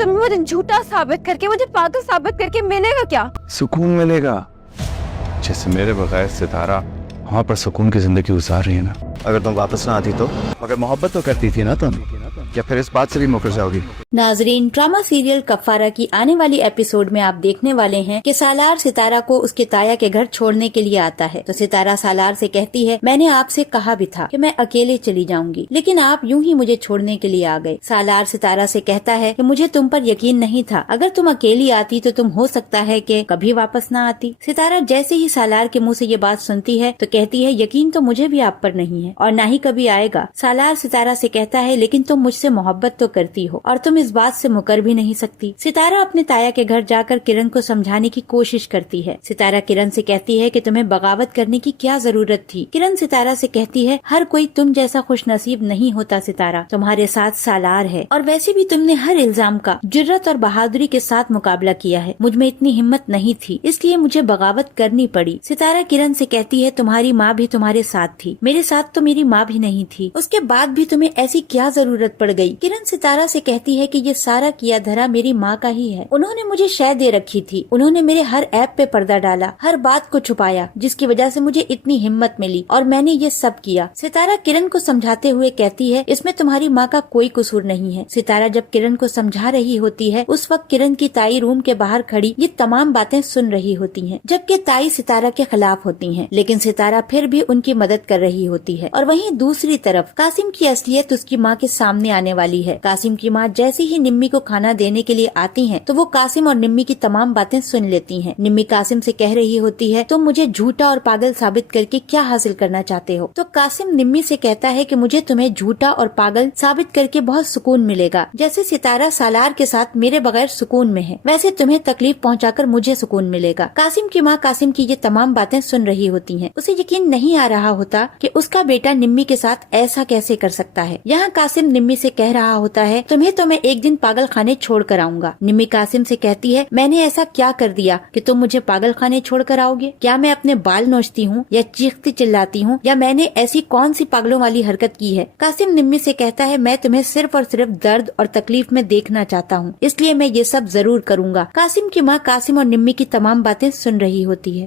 तुम्हें मुझे झूठा साबित करके, मुझे पागल साबित करके मिलेगा क्या? सुकून मिलेगा, जैसे मेरे बगैर सितारा वहाँ पर सुकून की जिंदगी गुजार रही है ना। अगर तुम वापस ना आती तो? मगर मोहब्बत तो करती थी ना तुम, या फिर इस बात से भी मुकर जाओगी? नाजरीन, ड्रामा सीरियल कफारा की आने वाली एपिसोड में आप देखने वाले हैं कि सालार सितारा को उसके ताया के घर छोड़ने के लिए आता है। तो सितारा सालार से कहती है, मैंने आपसे कहा भी था कि मैं अकेले चली जाऊंगी, लेकिन आप यूं ही मुझे छोड़ने के लिए आ गए। सालार सितारा से कहता है कि मुझे तुम पर यकीन नहीं था, अगर तुम अकेली आती तो तुम हो सकता है कि कभी वापस ना आती। सितारा जैसे ही सालार के मुँह से ये बात सुनती है तो कहती है, यकीन तो मुझे भी आप पर नहीं है और ना ही कभी आएगा। सालार सितारा से कहता है, लेकिन तुम मुझसे मोहब्बत तो करती हो और तुम इस बात से मुकर भी नहीं सकती। सितारा अपने ताया के घर जाकर किरण को समझाने की कोशिश करती है। सितारा किरण से कहती है कि तुम्हें बगावत करने की क्या जरूरत थी। किरण सितारा से कहती है, हर कोई तुम जैसा खुश नसीब नहीं होता सितारा, तुम्हारे साथ सालार है और वैसे भी तुमने हर इल्जाम का जुर्रत और बहादुरी के साथ मुकाबला किया है। मुझ में इतनी हिम्मत नहीं थी, इसलिए मुझे बगावत करनी पड़ी। सितारा किरण से कहती है, तुम्हारी माँ भी तुम्हारे साथ थी, मेरे साथ तो मेरी माँ भी नहीं थी, उसके बाद भी तुम्हें ऐसी क्या जरूरत पड़ गई। किरण सितारा से कहती है कि ये सारा किया धरा मेरी माँ का ही है। उन्होंने मुझे शय दे रखी थी, उन्होंने मेरे हर ऐप पे पर्दा डाला, हर बात को छुपाया, जिसकी वजह से मुझे इतनी हिम्मत मिली और मैंने ये सब किया। सितारा किरण को समझाते हुए कहती है, इसमें तुम्हारी माँ का कोई कसूर नहीं है। सितारा जब किरण को समझा रही होती है, उस वक्त किरण की ताई रूम के बाहर खड़ी ये तमाम बातें सुन रही होती है, जबकि ताई सितारा के खिलाफ होती है, लेकिन सितारा फिर भी उनकी मदद कर रही होती है। और वहीं दूसरी तरफ कासिम की असलियत उसकी माँ के सामने आने वाली है। कासिम की माँ जैसे ही निम्मी को खाना देने के लिए आती हैं, तो वो कासिम और निम्मी की तमाम बातें सुन लेती हैं। निम्मी कासिम से कह रही होती है, तुम मुझे झूठा और पागल साबित करके क्या हासिल करना चाहते हो? तो कासिम निम्मी से कहता है कि मुझे तुम्हें झूठा और पागल साबित करके बहुत सुकून मिलेगा, जैसे सितारा सालार के साथ मेरे बगैर सुकून में है, वैसे तुम्हें तकलीफ पहुँचाकर मुझे सुकून मिलेगा। कासिम की माँ कासिम की ये तमाम बातें सुन रही होती है। उसे यकीन नहीं आ रहा होता कि उसका बेटा निम्मी के साथ ऐसा कैसे कर सकता है। यहाँ कासिम निम्मी से कह रहा होता है, तुम्हें तो मैं एक दिन पागल खाने छोड़ कर आऊंगा। निम्मी कासिम से कहती है, मैंने ऐसा क्या कर दिया कि तुम मुझे पागल खाने छोड़ कर आओगे? क्या मैं अपने बाल नोचती हूँ या चीखती चिल्लाती हूँ, या मैंने ऐसी कौन सी पागलों वाली हरकत की है? कासिम निम्मी से कहता है, मैं तुम्हें सिर्फ और सिर्फ दर्द और तकलीफ में देखना चाहता हूँ, इसलिए मैं ये सब जरूर करूँगा। कासिम की माँ कासिम और निम्मी की तमाम बातें सुन रही होती है।